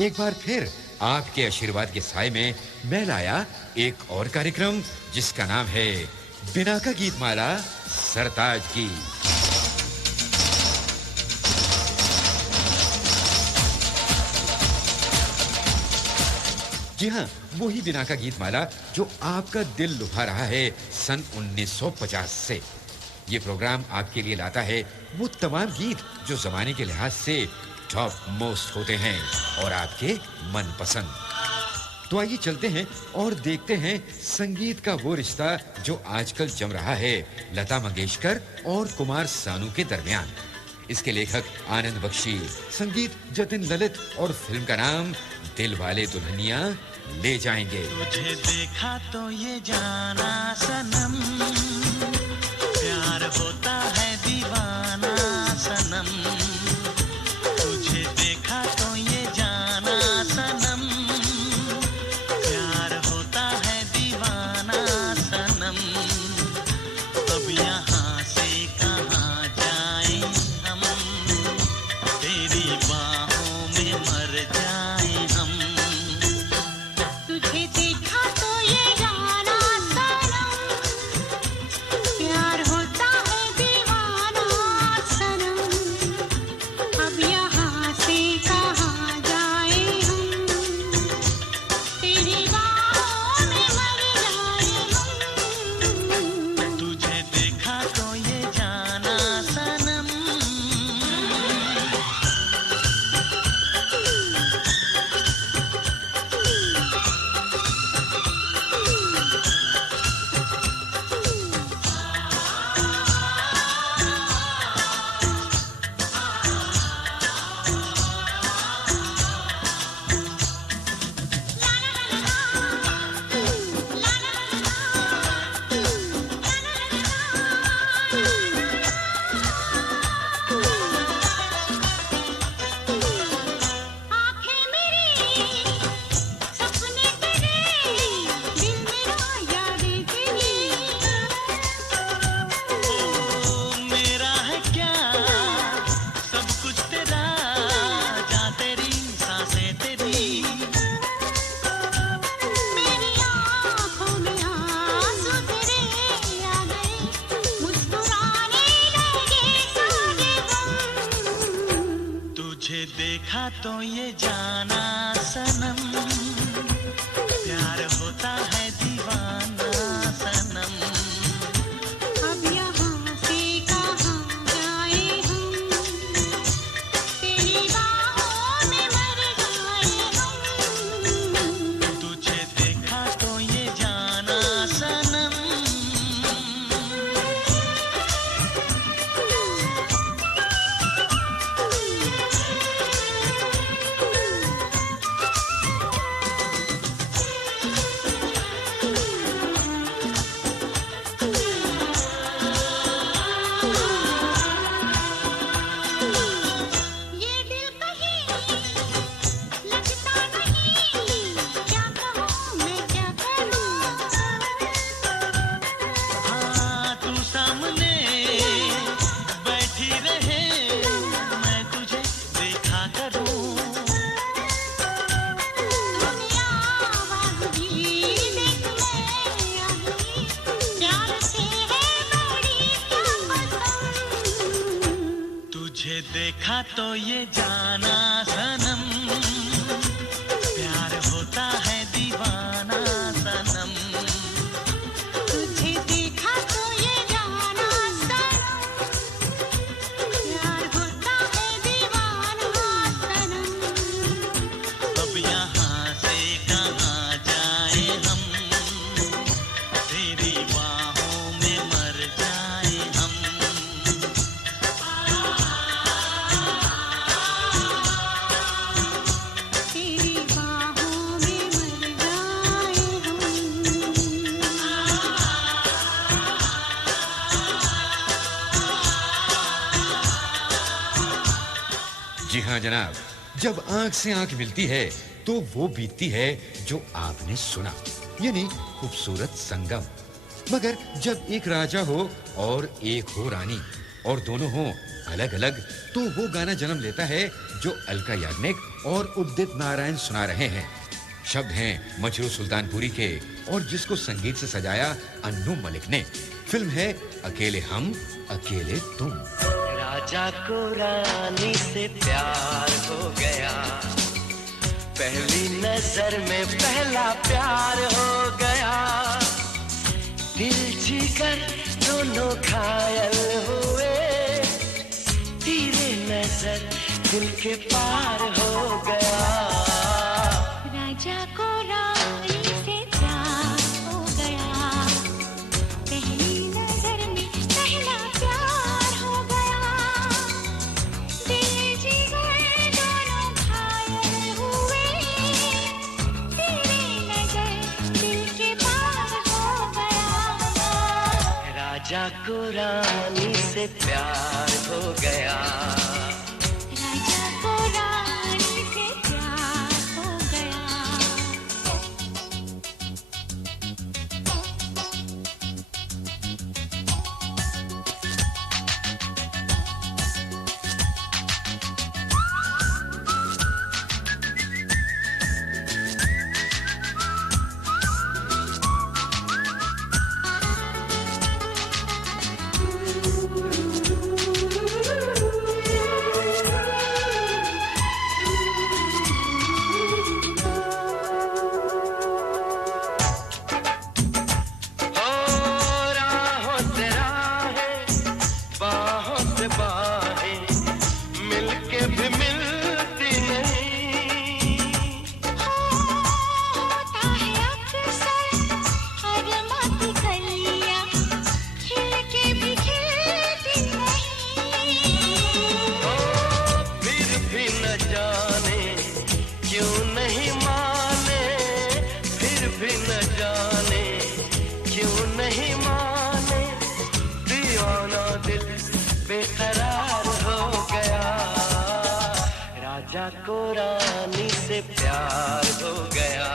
एक बार फिर आपके आशीर्वाद के साए में मैं लाया एक और कार्यक्रम जिसका नाम है बिना का गीत माला सरताज की। जी हां, वही बिना का गीत माला जो आपका दिल लुभा रहा है सन 1950 से। ये प्रोग्राम आपके लिए लाता है वो तमाम गीत जो जमाने के लिहाज से टॉप मोस्ट होते हैं और आपके मनपसंद। तो आइए चलते हैं और देखते हैं संगीत का वो रिश्ता जो आजकल जम रहा है लता मंगेशकर और कुमार सानू के दरमियान। इसके लेखक आनंद बख्शी, संगीत जतिन ललित और फिल्म का नाम दिल वाले दुल्हनिया ले जाएंगे। तुझे देखा तो ये जाना सनम, प्यार होता है दीवाना सनम। तुझे देखा तो ये जाना सनम, प्यार होता है दीवाना सनम। अब यहाँ से कहाँ जाएं हम, तेरी बाहों में मर जाएं हम। तुझे देखा तो ये जाना सनम, प्यार होता है दीवाना सनम। अब यहाँ से कहाँ जाएं हम, तेरी बाहों में मर जाएं हम। तुझे देखा तो ये जाना सनम। आँखें मेरी सपने तेरे, दिल मेरा यादें तेरी। ओ मेरा है क्या सब कुछ तेरा, जा तेरी सांसें तेरी। मेरी आँखों में आंसू तेरे आ गए, मुस्कुराने लगे सारे गम। तुझे देखा तो ये जाना सनम, प्यार होता है दीवाना सनम। अब यहाँ से कहाँ जाएं हम, तेरी बाहों में मर जाएं हम। तुझे देखा तो ये जाना सनम। ये दिल कहीं लगता नहीं, क्या कहूँ मैं क्या करूँ। हाँ तू सामने बैठी रहे, मैं तुझे देखा करूं। दुनिया वाली देख मैं आ गई, प्यार से है बड़ी क्या कसम। तुझे देखा तो ये जाना सनम, प्यार होता है दीवाना सनम। तुझे देखा तो ये जाना सनम, प्यार होता है दीवाना सनम। अब यहाँ से कहाँ जाए हम, तेरी बाहों में मर जाए हम। तेरी बाहों में मर जाएं हम। जी हां जनाब, जब आंख से आंख मिलती है तो वो बीतती है जो आपने सुना, यानी खूबसूरत संगम। मगर जब एक राजा हो और एक हो रानी और दोनों हो अलग अलग, तो वो गाना जन्म लेता है जो अलका याग्निक और उदित नारायण सुना रहे हैं। शब्द हैं मजरू सुल्तानपुरी के और जिसको संगीत से सजाया अन्नू मलिक ने। फिल्म है अकेले हम अकेले तुम। राजा को रानी से प्यार हो गया, पहली नजर में पहला प्यार हो गया, दिल जिगर दोनों घायल हुए, तेरे नजर दिल के पार हो गया। राजा को रानी से प्यार हो गया, पहली नजर में पहला प्यार हो गया, दिल जिगर दोनों घायल हुए, तेरी नजर दिल के पार हो गया। राजा को रानी से प्यार हो गया, राजा को रानी से प्यार हो गया। राजा को रानी से प्यार हो गया,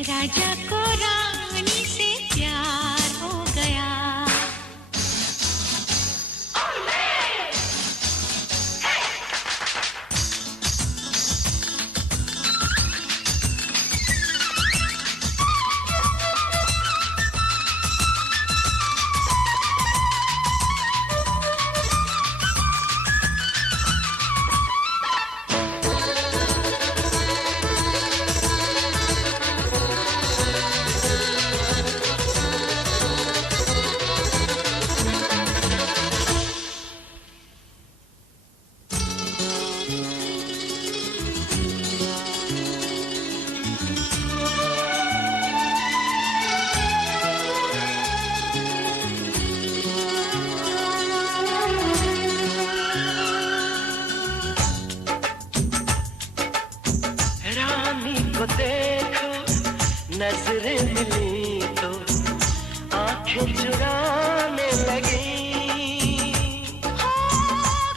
राजा को रानी से प्यार हो गया। को देखो नजरें मिली तो आंखें चुराने लगी,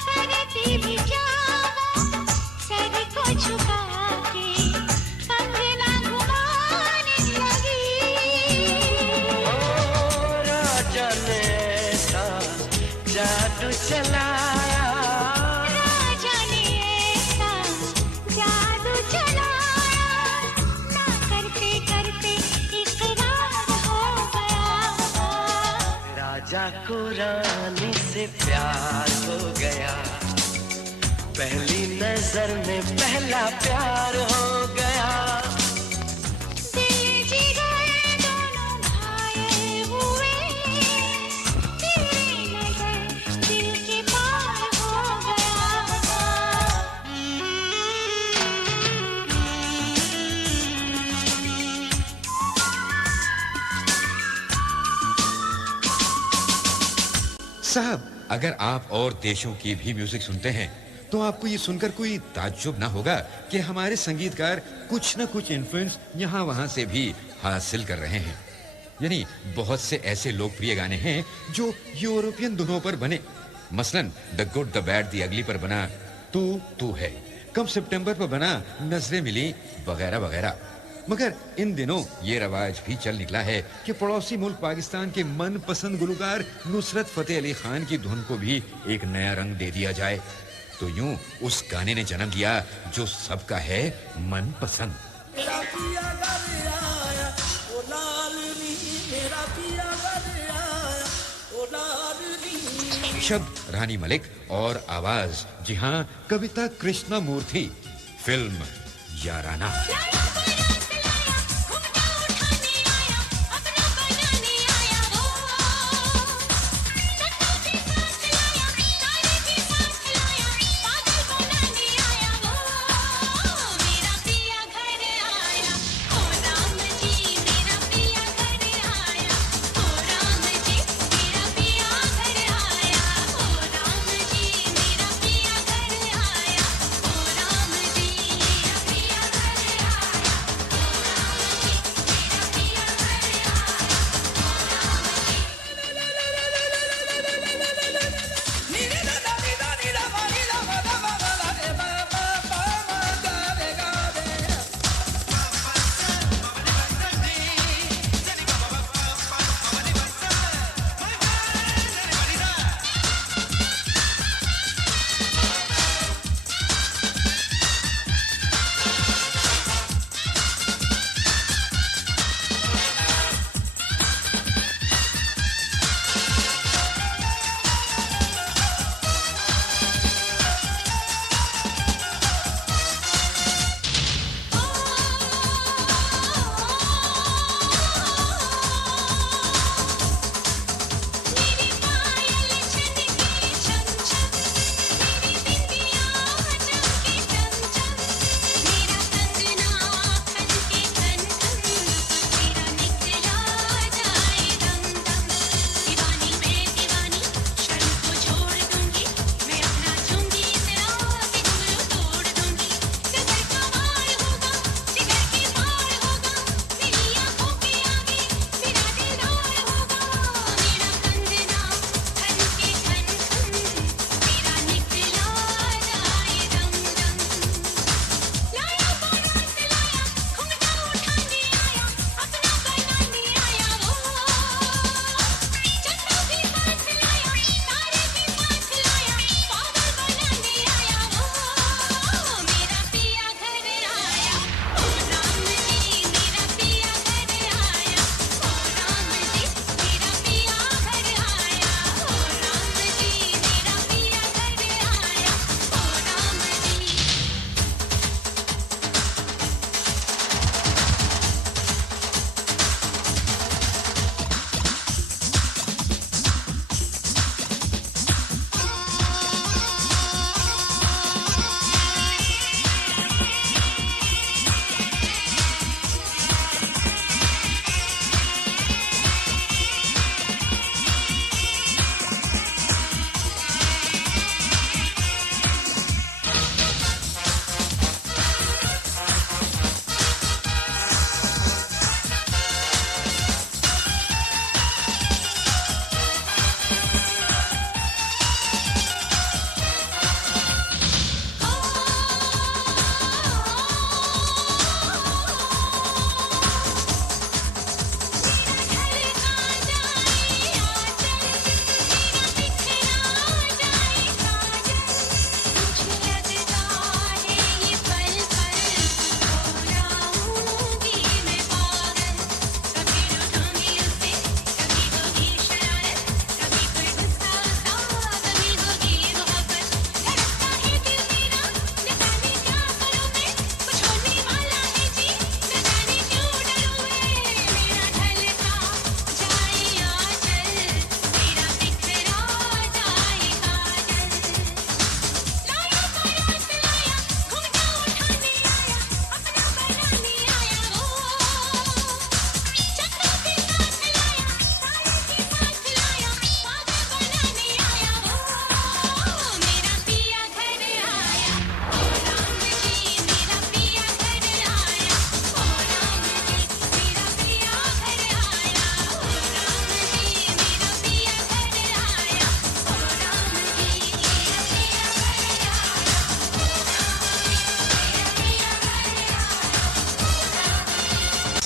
करती भी क्या वो सर को झुका के कंगना घुमाने लगी। राजा ने ऐसा जादू चलाया, राजा ने ऐसा जादू चलाया, ना करते करते इकरार हो गया। राजा को रानी से प्यार हो गया, पहली नजर में पहला प्यार हो गया। दिल जिगर दोनों घायल हुए, तेरी नजर दिल के पार हो गया। साहब, अगर आप और देशों की भी म्यूजिक सुनते हैं तो आपको ये सुनकर कोई ताज्जुब ना होगा कि हमारे संगीतकार कुछ न कुछ इन्फ्लुएंस यहाँ वहाँ से भी हासिल कर रहे हैं। यानी बहुत से ऐसे लोकप्रिय गाने हैं जो यूरोपियन धुनों पर बने। मसलन the good the bad the ugly पर बना तू तू है, कम सितंबर पर बना नजरें मिली, वगैरह वगैरह। मगर इन दिनों ये रवाज भी चल निकला है कि पड़ोसी मुल्क पाकिस्तान के मनपसंद गुलकार नुसरत फतेह अली खान की धुन को भी एक नया रंग दे दिया जाए। तो यूं उस गाने ने जन्म लिया जो सबका है मनपसंद। मेरा पिया घर आया ओ लालनी, मेरा पिया घर आया ओ लालनी। शब्द रानी मलिक और आवाज जी हां कविता कृष्णमूर्ति। फिल्म याराना।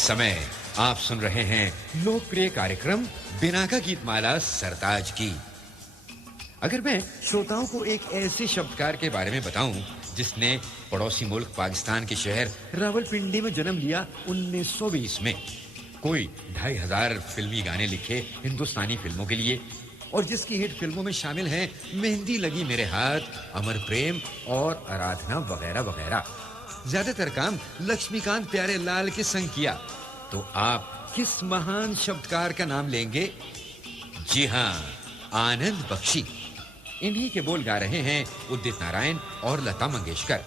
समय आप सुन रहे हैं लोकप्रिय कार्यक्रम बिना का गीतमाला सरताज की। अगर मैं श्रोताओं को एक ऐसे शब्दकार के बारे में बताऊं जिसने पड़ोसी मुल्क पाकिस्तान के शहर रावलपिंडी में जन्म लिया 1920 में, कोई 2500 फिल्मी गाने लिखे हिंदुस्तानी फिल्मों के लिए और जिसकी हिट फिल्मों में शामिल हैं मेहंदी लगी मेरे हाथ, अमर प्रेम और आराधना वगैरह वगैरह, ज्यादातर काम लक्ष्मीकांत प्यारेलाल के संग किया, तो आप किस महान शब्दकार का नाम लेंगे? जी हां, आनंद बख्शी। इन्हीं के बोल गा रहे हैं उदित नारायण और लता मंगेशकर।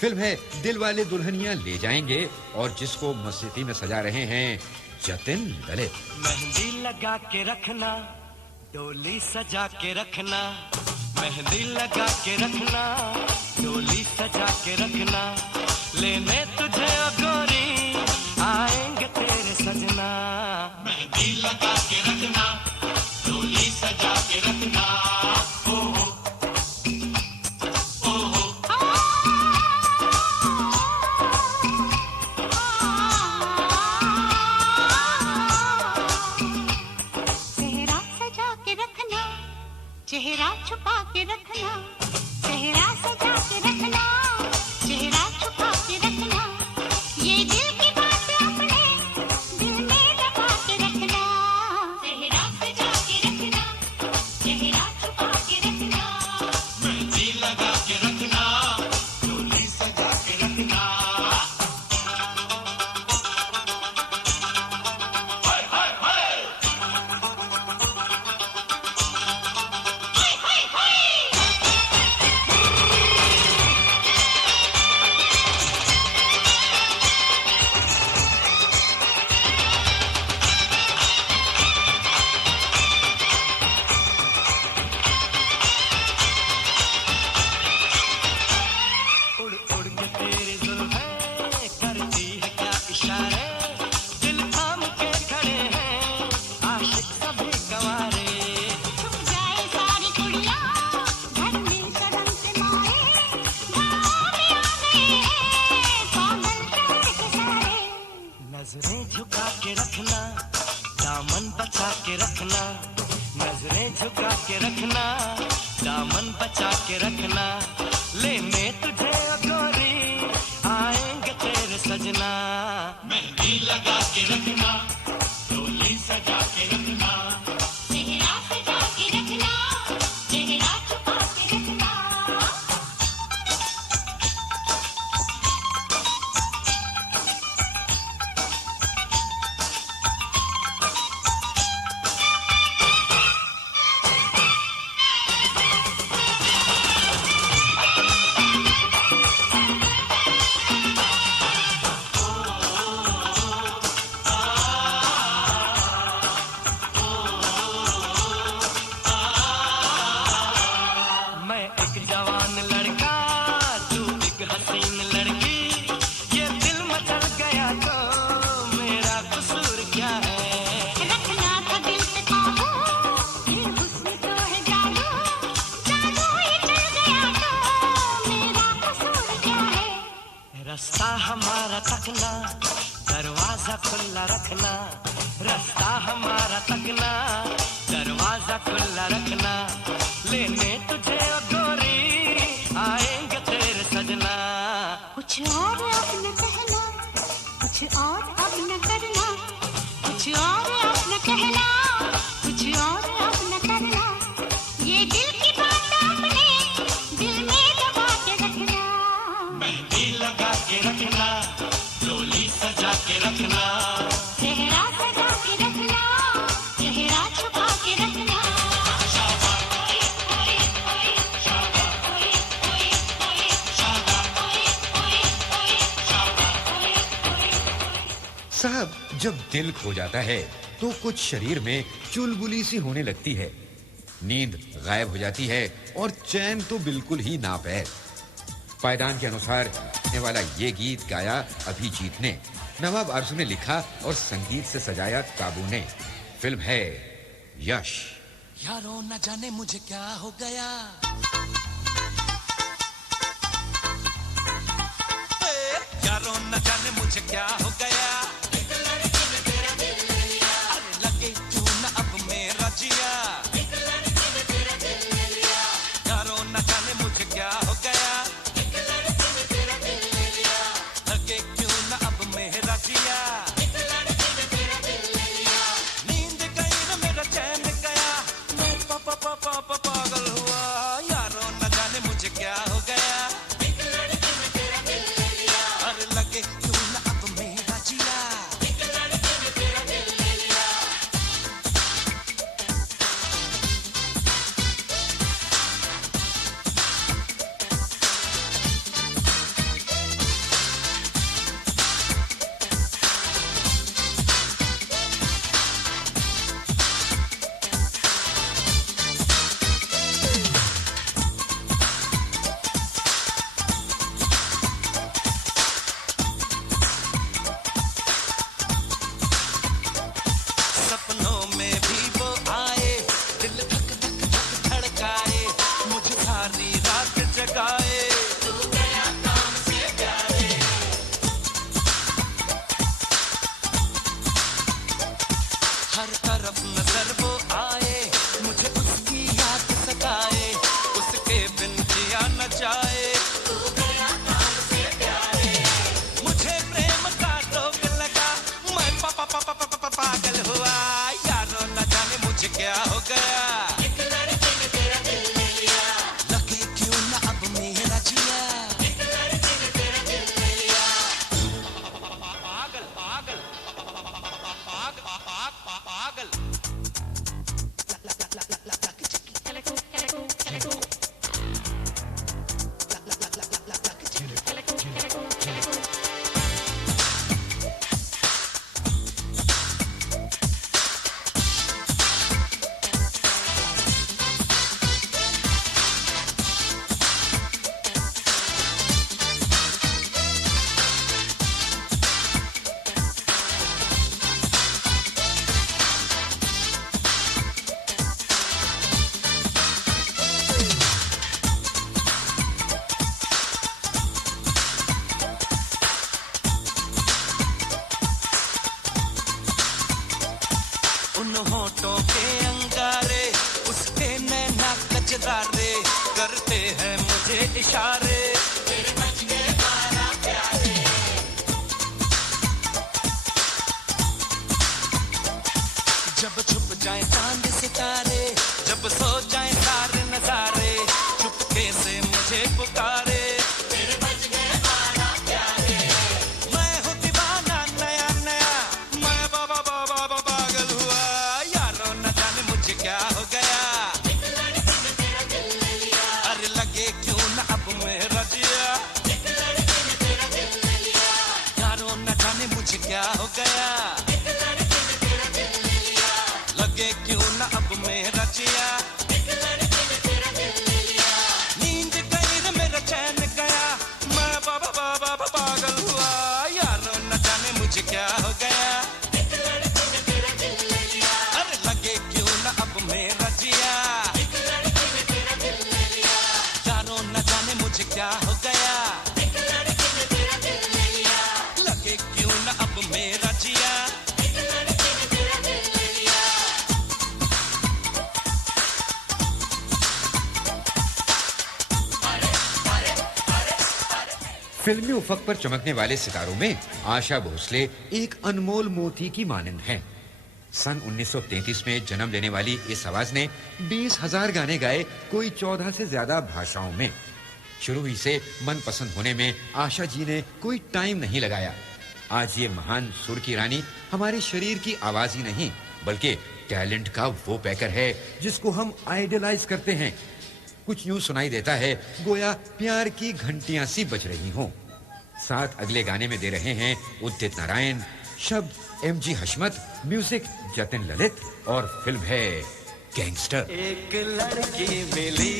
फिल्म है दिलवाले दुल्हनिया ले जाएंगे और जिसको मस्जिद में सजा रहे हैं जतिन ललित। मेहंदी लगा के रखना, डोली सजा के रखना, मेहंदी लगा के रखना, डोली सजा के रखना, लेने तुझे ओ गोरी आएंगे तेरे सजना। मेहंदी लगा के रखना, डोली सजा के रखना, चेहरा छुपा के रखना, चेहरा सजा के रखना, चेहरा छुपा के रखना, ये दिल की बात अपने दिल में दबा के रखना, चेहरा सजा के रखना, चेहरा छुपा के रखना, मेहंदी लगा के रखना, डोली सजा के रखना। नजरें झुका के रखना, दामन बचा के रखना, नजरें झुका के रखना, दामन बचा के रखना, लेने तुझे ओ गोरी आएंगे तेरे सजना। मेहंदी लगा के रखना, डोली सजा के रखना, चेहरा सजा के रखना, चेहरा छुपा के रखना। रास्ता हमारा तकना, दरवाजा खुला रखना, रास्ता हमारा तकना, दरवाजा खुला रखना, लेने तुझे ओ गोरी आएंगे तेरे सजना। कुछ और अब न कहना, कुछ और अब न करना, कुछ और अब न कहना, कुछ और अब न करना, ये दिल की बात अपने दिल में दबा के रखना। मेहंदी लगा के रखना, डोली सजा के रखना, चेहरा सजा के रखना, चेहरा छुपा के रखना। साहब, जब दिल खो जाता है तो कुछ शरीर में चुलबुली सी होने लगती है, नींद गायब हो जाती है और चैन तो बिल्कुल ही नापैद। पायदान के अनुसार गाने वाला ये गीत गाया अभिजीत ने, नवाब आरज़ू ने लिखा और संगीत से सजाया काबू ने। फिल्म है यश। यारो न जाने मुझे क्या हो गया, यारो न जाने मुझे क्या हो गया, अरे लगे क्यों न अब मेरा जिया, इशारे जब छुप जाए चांद सितारे जब सो जाए सारे नजारे चुपके से मुझे पुकारे मैं हूँ दीवाना नया नया मैं बाबा बाबा पागल हुआ यारों न जाने मुझे क्या हो गया अरे लगे क्यों न अब मेरा जिया यारों न जाने मुझे क्या हो गया लगे क्यों न अब मेरा जिया नींद गई रे मेरा चैन गया मैं बाबा बाबा पागल हुआ यारों न जाने मुझे क्या हो गया अरे लगे क्यों न अब मेरा जिया यारों न जाने मुझे क्या हो गया लगे क्यों न अब मेरा जिया फिल्मी उफक पर चमकने वाले सितारों में आशा भोसले एक अनमोल मोती की मानंद हैं। सन 1933 में जन्म लेने वाली इस आवाज ने 20,000 गाने गाए, कोई 14 से ज्यादा भाषाओं में। शुरू ही से मनपसंद होने में आशा जी ने कोई टाइम नहीं लगाया। आज ये महान सुर की रानी हमारे शरीर की आवाज ही नहीं बल्कि टैलेंट का वो पैकर है जिसको हम आइडलाइज करते हैं। कुछ यूं सुनाई देता है गोया प्यार की घंटियां सी बज रही हों। साथ अगले गाने में दे रहे हैं उदित नारायण, शब्द एमजी हशमत, म्यूजिक जतिन ललित और फिल्म है गैंगस्टर। एक लड़की मिली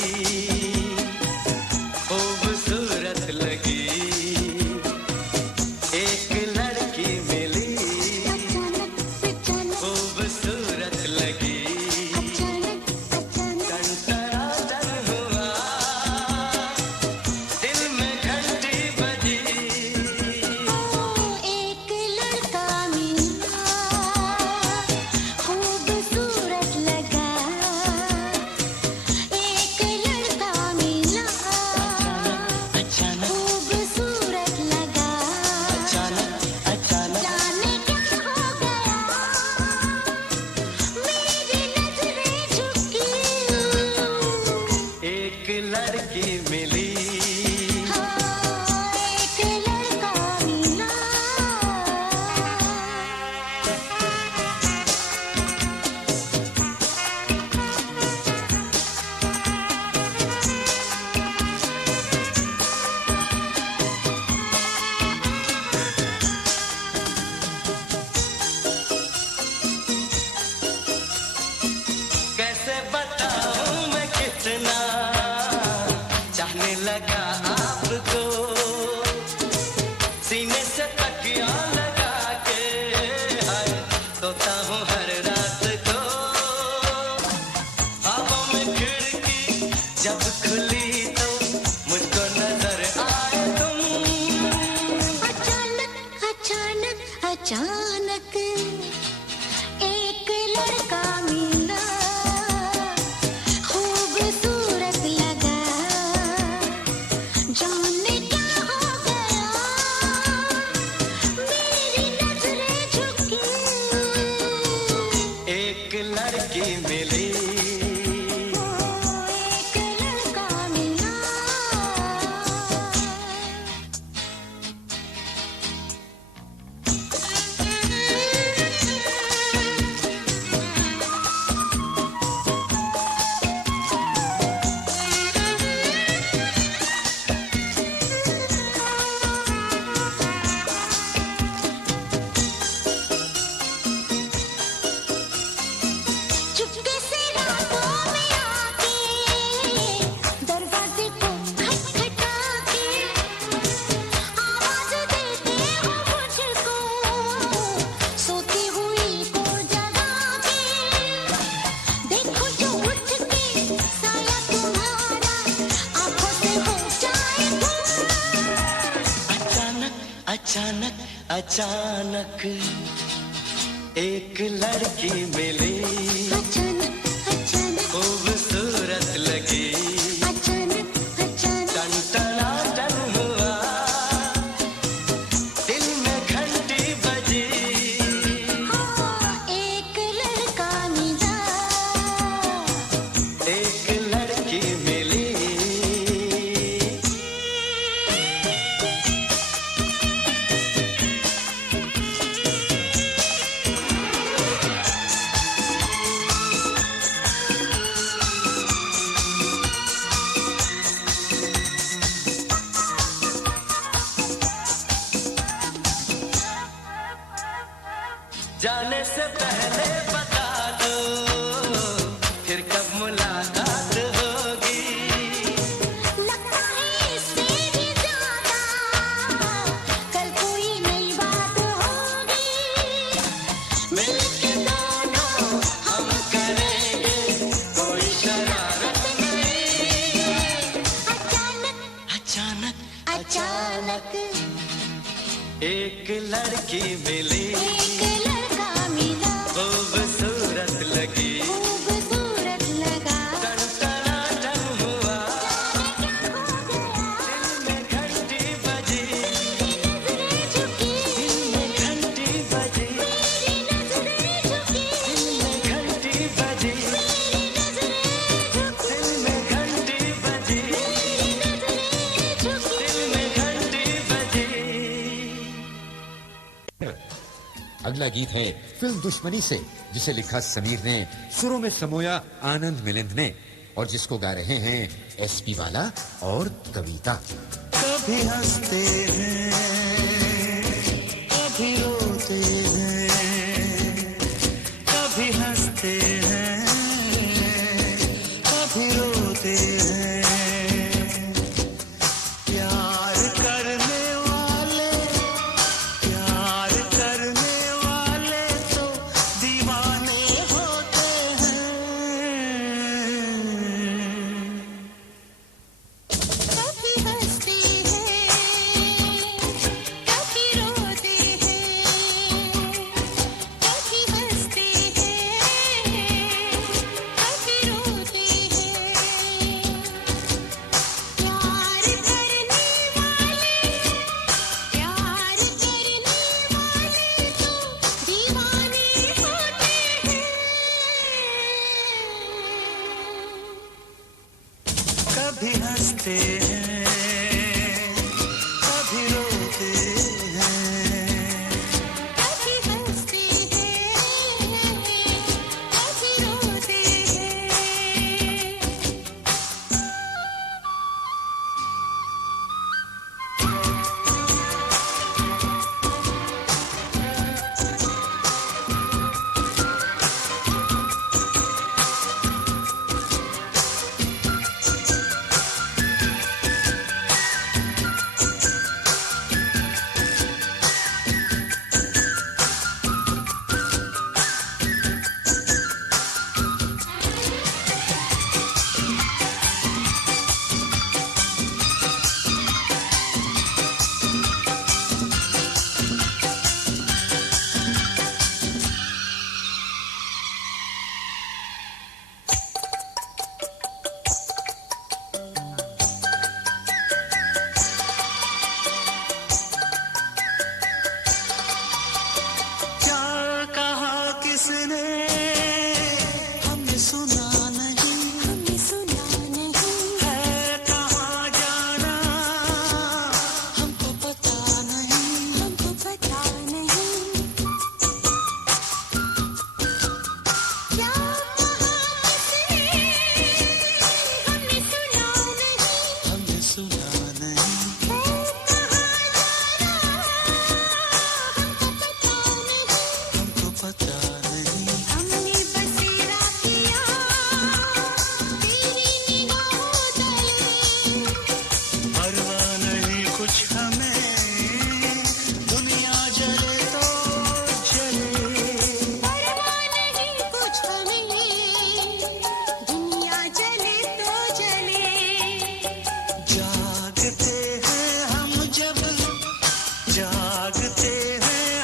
खूबसूरत लगी एक लड़की मिली खूबसूरत लगी अचानक एक लड़की मिली खूबसूरत लगी टन जाने से पहले बता दो फिर कब मुलाकात होगी। लगता है इससे भी ज्यादा कल कोई नई बात होगी। मिलके दोनों हम करेंगे कोई शरारत नहीं। अचानक अचानक अचानक एक लड़की मिली, एक लड़का मिला, खूबसूरत लगी, खूबसूरत लगा, टन हुआ, जाने क्या हो गया, दिल में घंटी बजी, नजरें झुकी, दिल में घंटी बजी, मेरी नजरें झुकी, दिल में घंटी बजी, मेरी नजरें झुकी, दिल में घंटी बजी, मेरी नजरें झुकी। दिल में घंटी बजी। अगला गीत है फिल्म दुश्मनी से, जिसे लिखा समीर ने, सुरों में समोया आनंद मिलिंद ने, और जिसको गा रहे हैं एसपी वाला और कविता। कभी हंसते हैं कभी रोते हैं, कभी हंसते हैं कभी रोते हैं। प्यार करने वाले तो दीवाने होते हैं। कभी हंसते हैं, कभी रोते हैं, कभी हंसते हैं, कभी रोते हैं। प्यार करने वाले तो दीवाने होते हैं। कभी हंसते हैं कभी रोते हैं। कभी हंसते हैं, कभी रोते हैं। क्या कहा किसने हमने सुना नहीं, हमने सुना नहीं, है कहाँ जाना हमको पता नहीं। हमको पता नहीं। क्या कहा किसने, हमने सुना नहीं, हमने सुना नहीं, है कहाँ जाना हमको पता नहीं। हमको पता नहीं। हमने बसेरा किया तेरी निगाहों तले, परवाह नहीं कुछ हमें, दुनिया जले तो जले। परवाह नहीं कुछ हमें, दुनिया जले तो जले। जागते हैं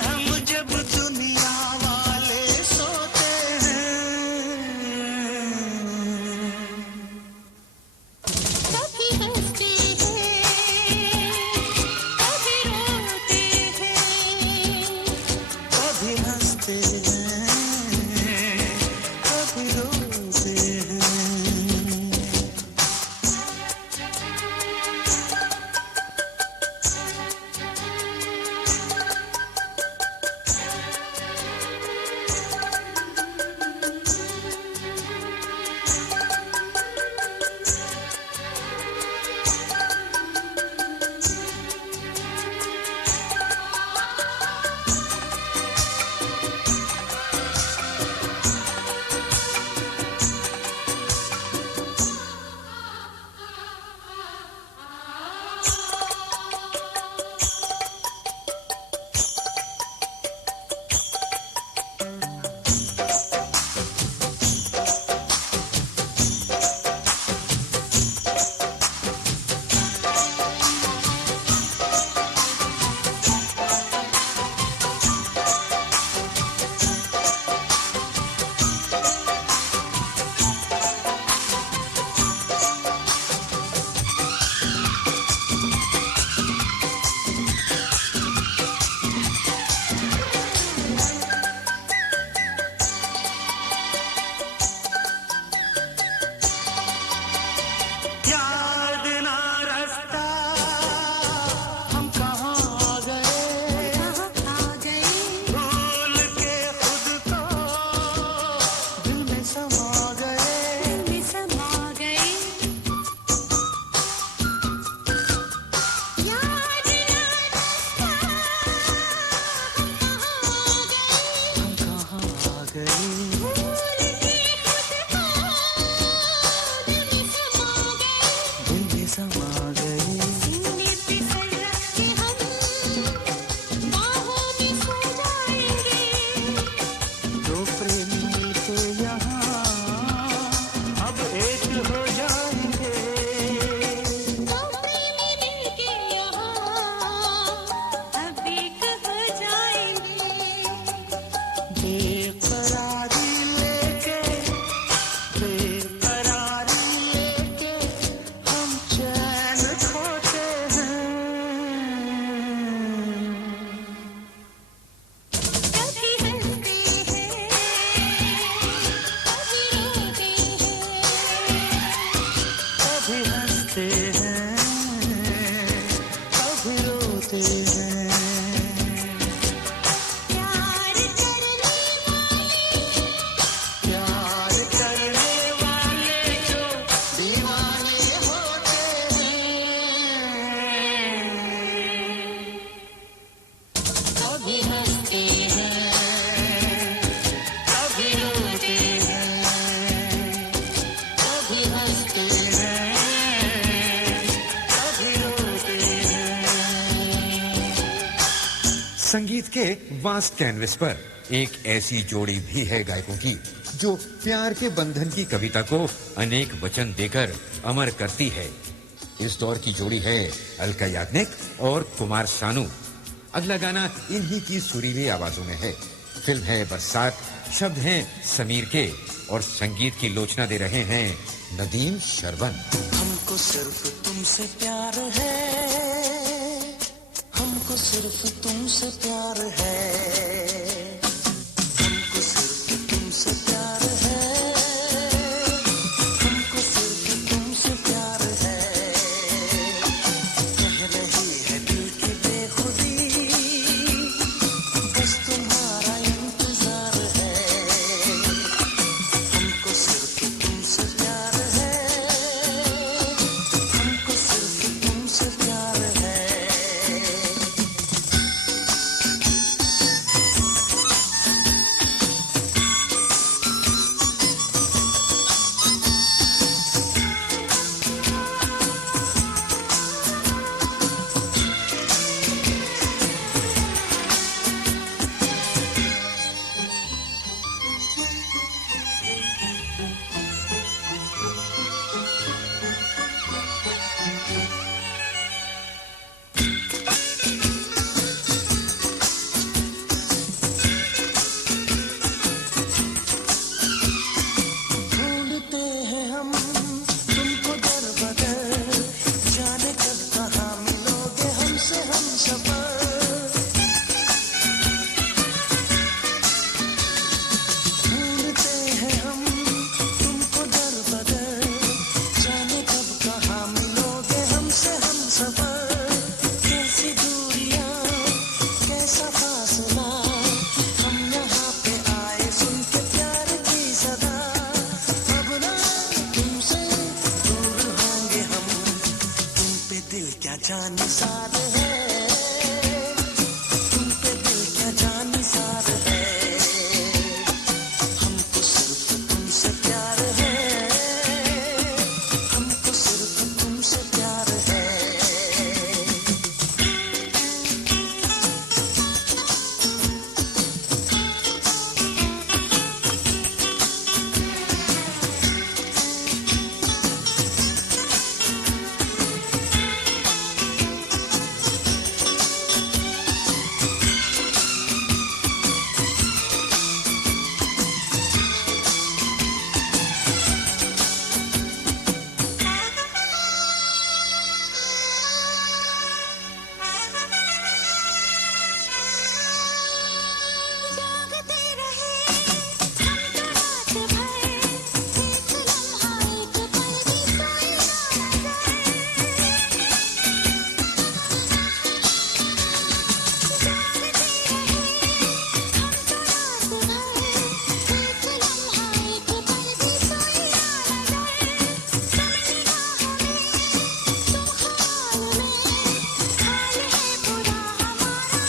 हम जब दुनिया वाले सोते हैं। कभी हंसते हैं, कभी रोते हैं। कभी हंसते हैं कभी रोते हैं। संगीत के वास्ट कैनवस पर एक ऐसी जोड़ी भी है गायकों की जो प्यार के बंधन की कविता को अनेक वचन देकर अमर करती है। इस दौर की जोड़ी है अलका याग्निक और कुमार सानू। अगला गाना इन्हीं की सुरीली आवाजों में है। फिल्म है बरसात, शब्द हैं समीर के और संगीत की लोचना दे रहे हैं नदीम शरबन। हमको सिर्फ तुमसे प्यार है, हमको सिर्फ तुमसे प्यार है, हमको सिर्फ तुमसे प्यार है, हमको सिर्फ तुमसे प्यार है, कह रही है दिल की बेखुदी, बस तुम्हारा इंतजार है, हमको सिर्फ तुमसे प्यार है, हमको सिर्फ तुमसे प्यार है। ढूंढते हैं हम तुमको दर बदर, जाने कब कहाँ मिलोगे हमसे हम सफर। ढूंढते हैं हम तुमको दर बदर, जाने कब कहाँ मिलोगे हमसे हम सफर। कैसी दूरियां, कैसा फासला, हम यहाँ पे आए सुन के प्यार की सदा। अब ना तुमसे दूर होंगे हम, तुम पे दिल क्या जानिसार है, तुम पे दिल क्या जानिसार है, हमको सिर्फ तुमसे प्यार है, हमको सिर्फ तुमसे प्यार है। जागते रहे हम तो रात भर, एक लम्हा एक पल भी सोए ना जाए। जागते रहे हम तो रात भर, एक लम्हा एक पल भी सोए ना जाए। सब निगाहों में तुम ख्याल में, हाल है बुरा हमारा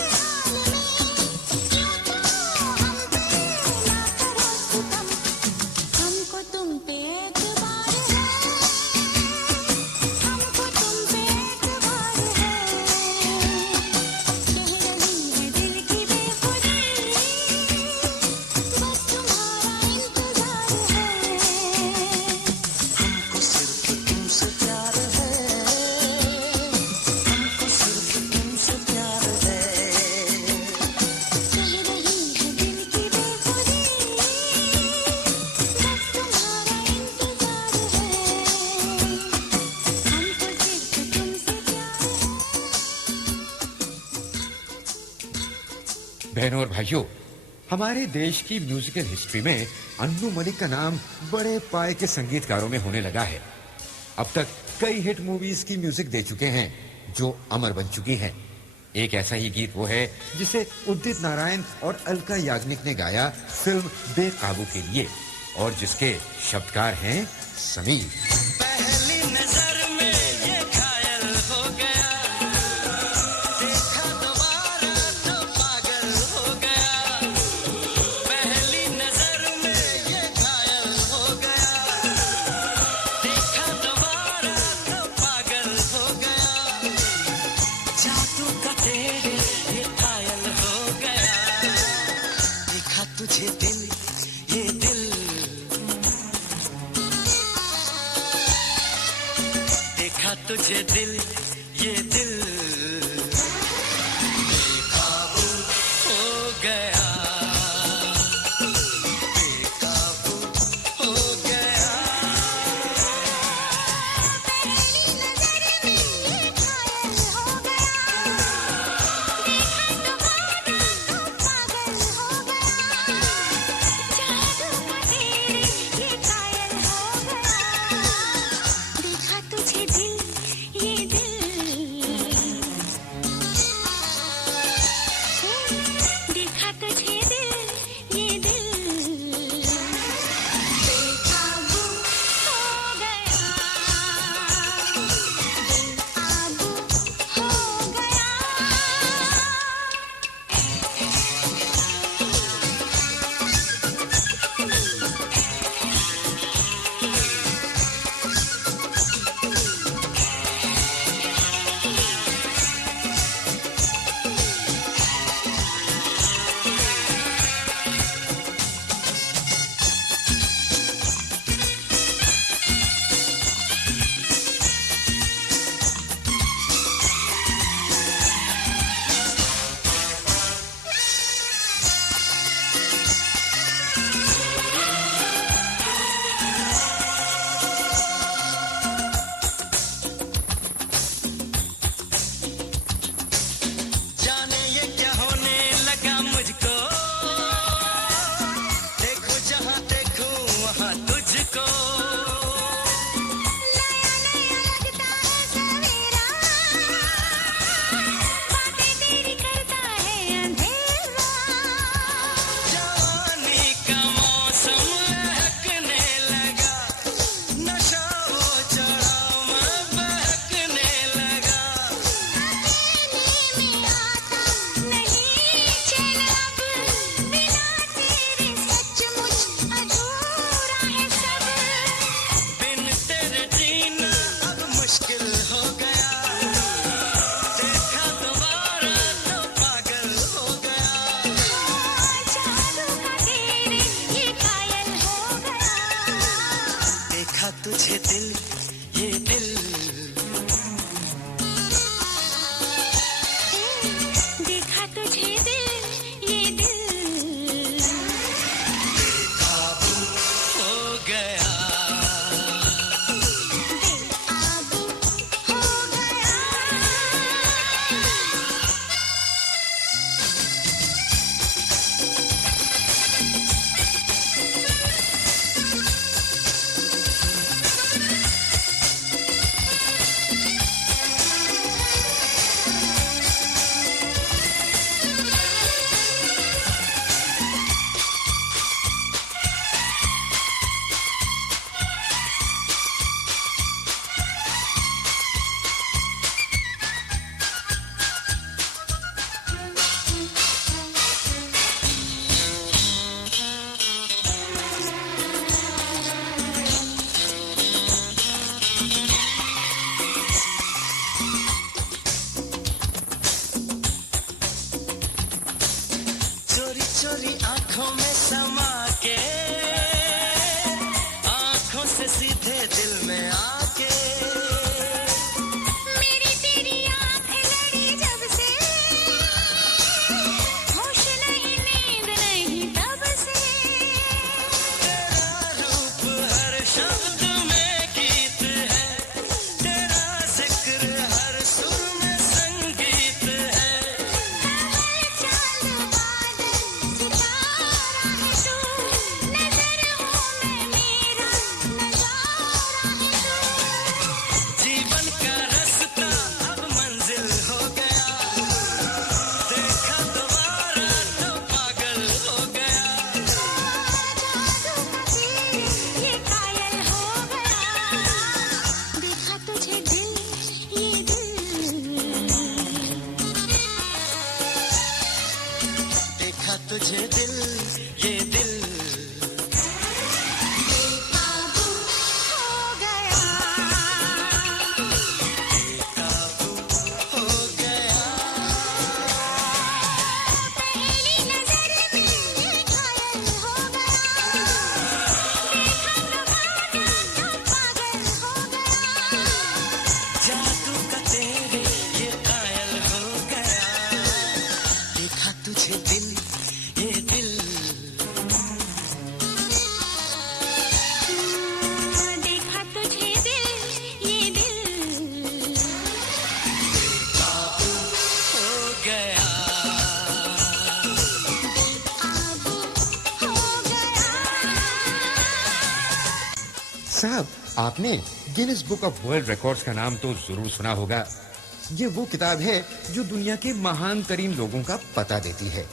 ऐसे हाल में। यूं तो हम पे ना करो सितम, हमको तुम पे एतबार है, हमको तुम पे एतबार है, कह रही है दिल की बेखुदी, बस तुम्हारा इंतजार है। हमको सिर्फ तुमसे प्यार है, हमको सिर्फ तुमसे प्यार है। कह रही है दिल की बेखुदी, बस तुम्हारा इंतजार है, हमको सिर्फ तुमसे प्यार है। बहनों और भाइयों, हमारे देश की म्यूजिकल हिस्ट्री में अन्नू मलिक का नाम बड़े पाए के संगीतकारों में होने लगा है। अब तक कई हिट मूवीज की म्यूजिक दे चुके हैं जो अमर बन चुकी हैं। एक ऐसा ही गीत वो है जिसे उदित नारायण और अलका याग्निक ने गाया फिल्म बेकाबू के लिए और जिसके शब्दकार हैं समीर। पहली नजर में ये घायल हो गया, देखा दोबारा तो पागल हो गया। पहली नजर में ये घायल हो गया, देखा दोबारा तो पागल हो गया। जादू का तेरे ये घायल तुझे दिल, ये दिल बेकाबू हो गया, बेकाबू हो गया। पहली नजर में ये घायल हो गया, देखा तुम्हारा तो पागल हो गया, जादू का तेरे ये कायल हो गया, देखा तुझे दिल, ये दिल, देखा तुझे दिल, ये दिल बेकाबू हो गया, बेकाबू हो गया। जाने ये क्या होने लगा मुझको, देखो जहाँ देखूं वहाँ तुझको, नया नया लगता है सवेरा, बातें तेरी करता है अंधेरा, जवानी का मौसम महकने लगा, नशा वो चढ़ा मैं बहकने लगा, में आता नहीं चैन अब, बिना तेरे सचमुच अधूरा है सब, बिन तेरे जीना अब मुश्किल हो गया, देखा दोबारा तो पागल हो गया, जादू का तेरे ये कायल हो गया, देखा तुझे दिल, ये दिल देखा तुझे दिल, ये दिल बेकाबू हो गया, बेकाबू हो गया। चोरी चोरी आंखों में समा के, आंखों से सीधे दिल में आके, मेरी तेरी आँखें लड़ी जब से, होश नहीं नींद नहीं तब से, तेरा रूप हर शब्द में गीत है, तेरा जिक्र हर सुर में संगीत है, चाल बादल सितारा है तू, नजर हूँ मैं मेरा नजारा है तू, जीवन का रास्ता अब मंजिल हो गया, देखा दोबारा तो पागल हो गया, जादू का तेरे ये कायल हो गया, देखा तुझे दिल, ये दिल देखा तुझे दिल, ये दिल बेकाबू हो गया, बेकाबू हो गया। पहली नजर में ये घायल हो गया, देखा तुम्हारा तो पागल हो गया, जादू देखा तुझे दिल, ये दिल देखा तुझे दिल, ये दिल हो गया। हो गया। साहब, आपने Guinness book of world records का नाम तो जरूर सुना होगा। ये वो किताब है जो दुनिया के महान तरीन लोगों का पता देती है।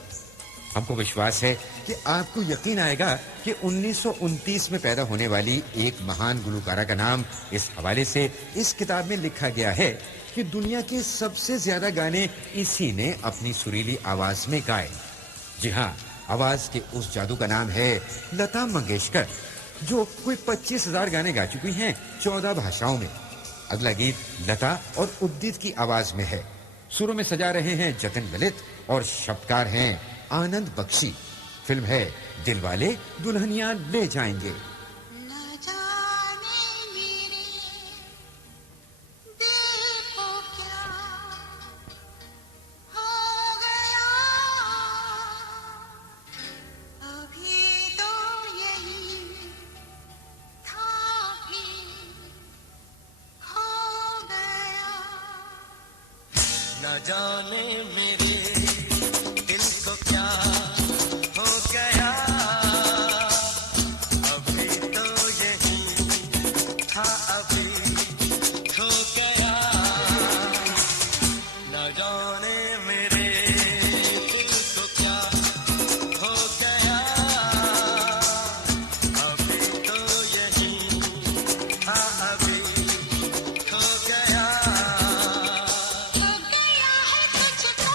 हमको विश्वास है कि आपको यकीन आएगा कि 1929 में पैदा होने वाली एक महान गुलकारा का नाम इस हवाले से इस किताब में लिखा गया है कि दुनिया के सबसे ज्यादा गाने इसी ने अपनी सुरीली आवाज में गाए। जी हाँ, आवाज के उस जादू का नाम है लता मंगेशकर, जो कोई 25,000 गाने गा चुकी हैं 14 भाषाओं में। अगला गीत लता और उदित की आवाज में है। सुरों में सजा रहे हैं जतिन ललित और शब्दकार हैं आनंद बख्शी। फिल्म है दिलवाले दुल्हनिया ले जाएंगे। न जाने मेरे दिल को क्या हो गया, अभी तो यही था भी हो गया। न जाने मेरे दिल को क्या हो गया, अभी तो यही था, अभी खो गया। न जाने मेरे दिल को क्या हो गया, अभी तो यही था, अभी खो गया। हो गया है तुझको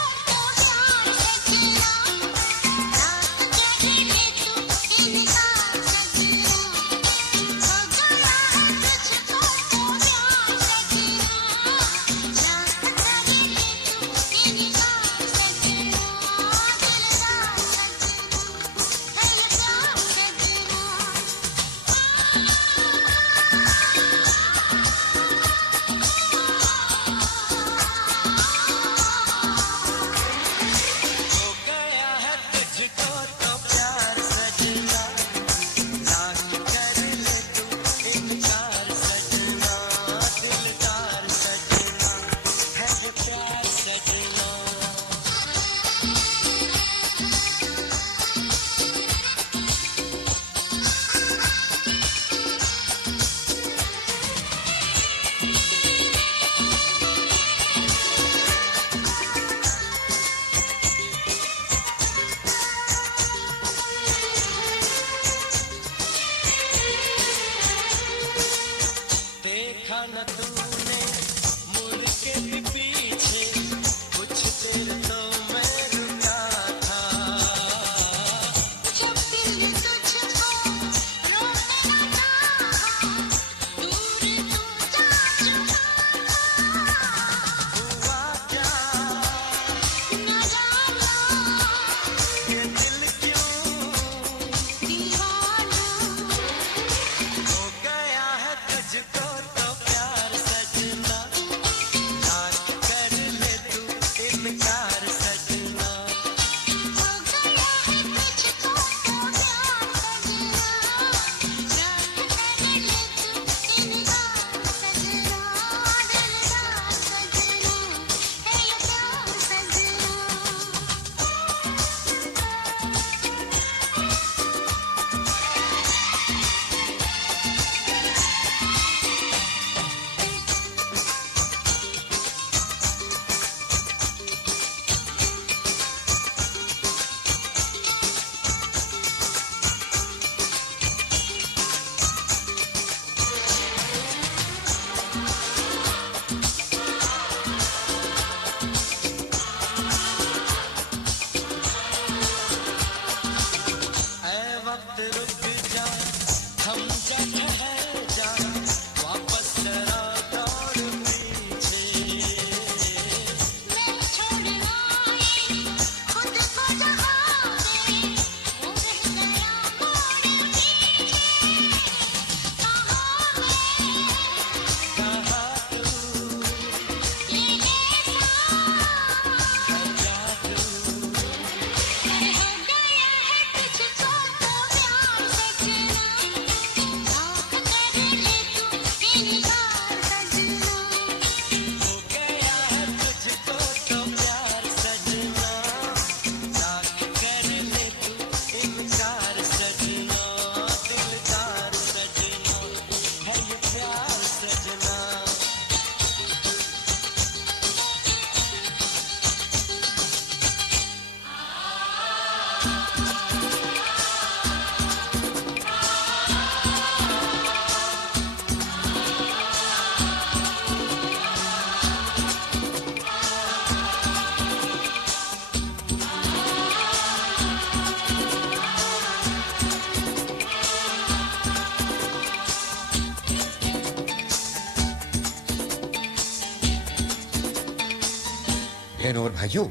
बहनों और भाइयों,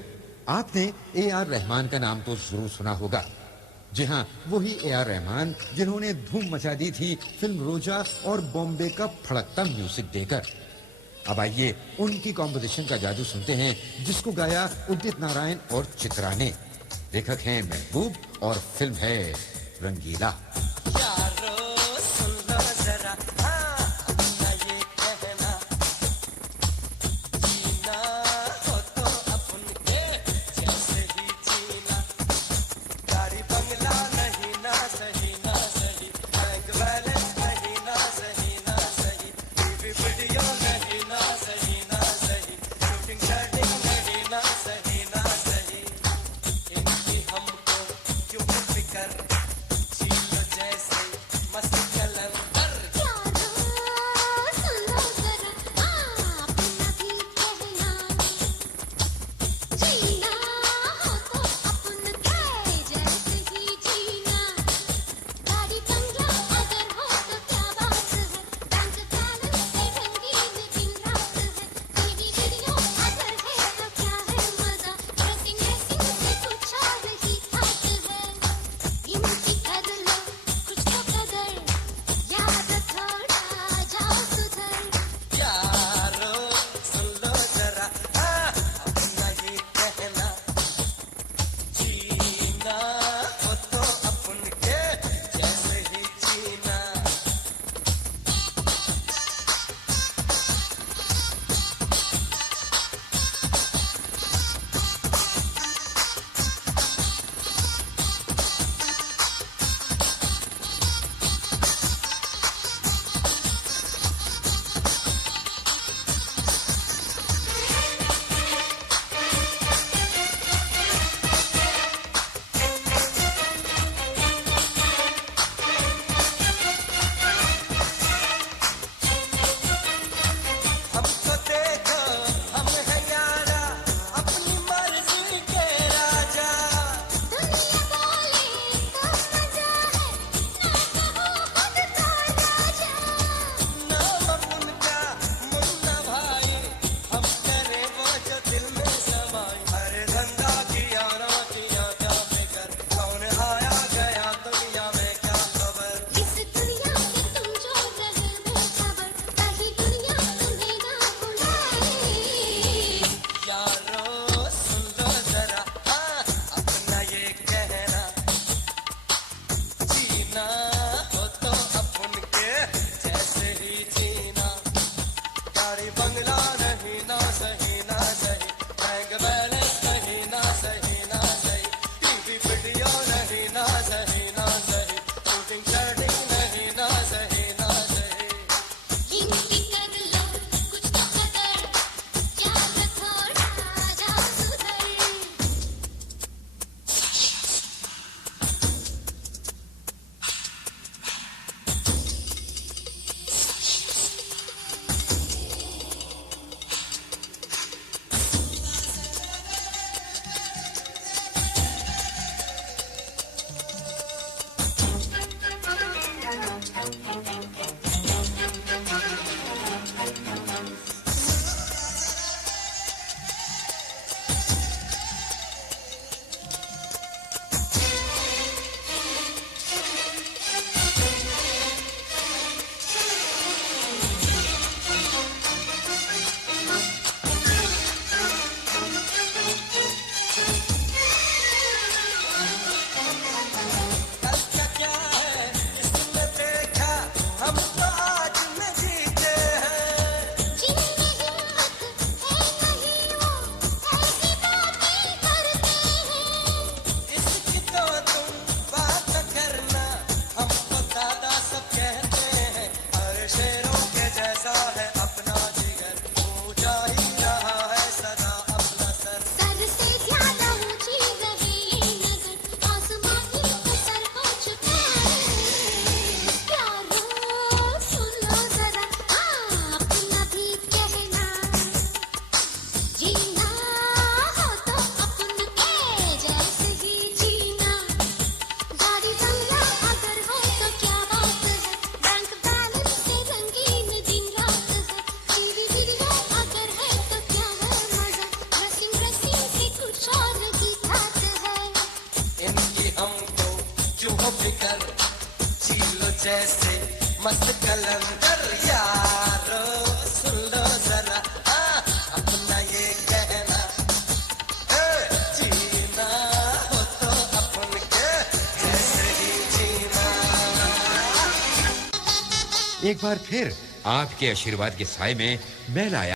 आपने A.R. रहमान का नाम तो जरूर सुना होगा। जी हाँ, वही A.R. रहमान जिन्होंने धूम मचा दी थी फिल्म रोजा और बॉम्बे का फड़कता म्यूजिक देकर। अब आइए उनकी कॉम्पोजिशन का जादू सुनते हैं, जिसको गाया उदित नारायण और चित्रा ने। लेखक हैं महबूब और फिल्म है रंगीला। यारो सुन लो जरा, हाँ अपना ये कहना, जीना हो तो अपन के जैसे ही जीना, गाड़ी बंगला नहीं ना सही ना सही, बैंक बैलेंस नहीं ना सही ना सही, टीवी वीडियो नहीं ना सही ना सही, शूटिंग शर्टिंग नहीं ना सही ना सही, इनकी हमको क्यों फिकर, जी लो जैसे क्यों हो फिकर चीलो जैसे मस्त कलंदर यारो सुन लो जरा अपना ये कहना जीना हो तो अपन के जैसे ही जीना। एक बार फिर आपके आशीर्वाद के साए में मैं लाया